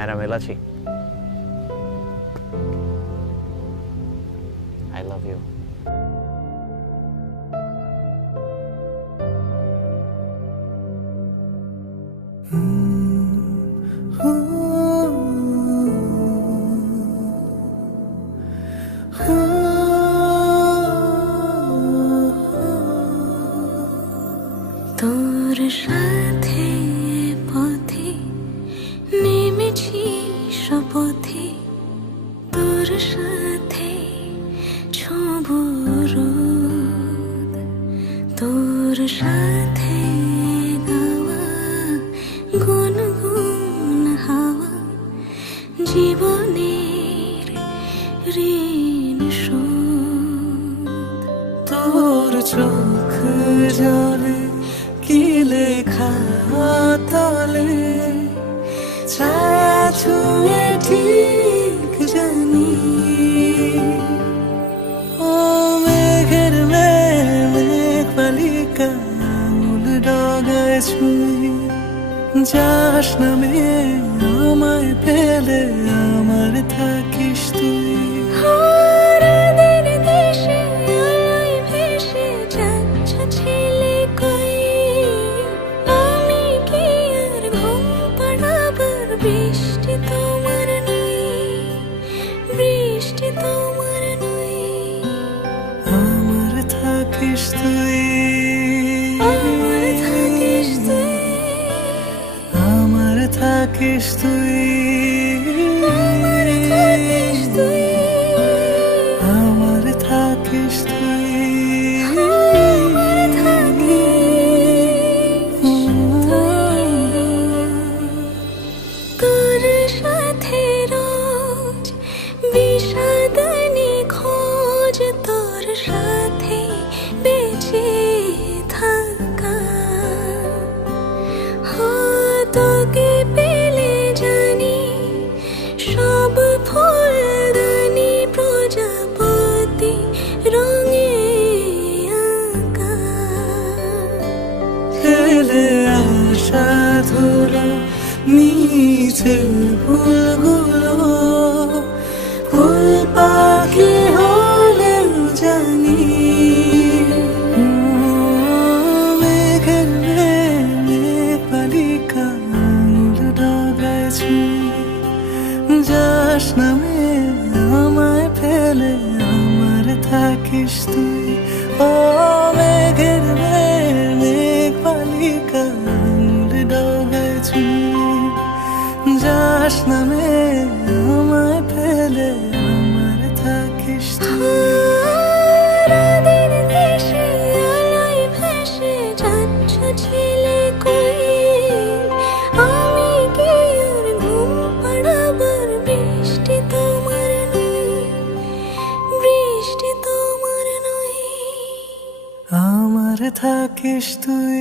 Madam এলাচি, I love you. তোর সাথে পথে নেমেছি শপথে, তোর সাথে ছোঁব রোদ, তোর সাথে গাওয়া গুনগুন হাওয়া জীবনের ঋণ শোধ। তোর চোখ জলে কি লেখা তলে ছায়া ছুঁয়ে ঠিক জানি, ও মেঘের মেঘ বালিকা আঙুল ডগায় ছুঁয়ে যাস নামে আমায় পেলে আমার থাকিস তুই। বৃষ্টি তোমার নই, বৃষ্টি তোমার নই, আমার থাকিস তুই, আমার থাকিস তুই, আমার থাকিস তুই, আমার থাকিস তুই, আমার থাকিস তুই, আমার থাকিস তুই। তোর সাথে রোজ বিষাদ নিখোঁজ, তোর সাথে বেঁচে থাকা, তোকে পেলে জানি সব ফুলদানি প্রজাপতি রঙে আঁকা। ফেলে আসা ধুলো মিছে ফুলগুলো ফুল পাখি হলেও জানি, মেঘের মেঘ বালিকা আঙুল ডগায় ছুঁয়ে যাস নামে আমায় ফেলে আমার থাকিস তুই। ও মেঘের মেঘ বালিকা আঙুল ডগায় ছুঁয়ে যাস নামে আমায় ফেলে আমার থাকিস তুই। রাতের দেশে আলোয় ভেসে যাচ্ছ ছেলে কই, আমি কি আর ঘুম পাড়াবার বৃষ্টি তোমার নই, বৃষ্টি তোমার নই, আমার থাকিস তুই।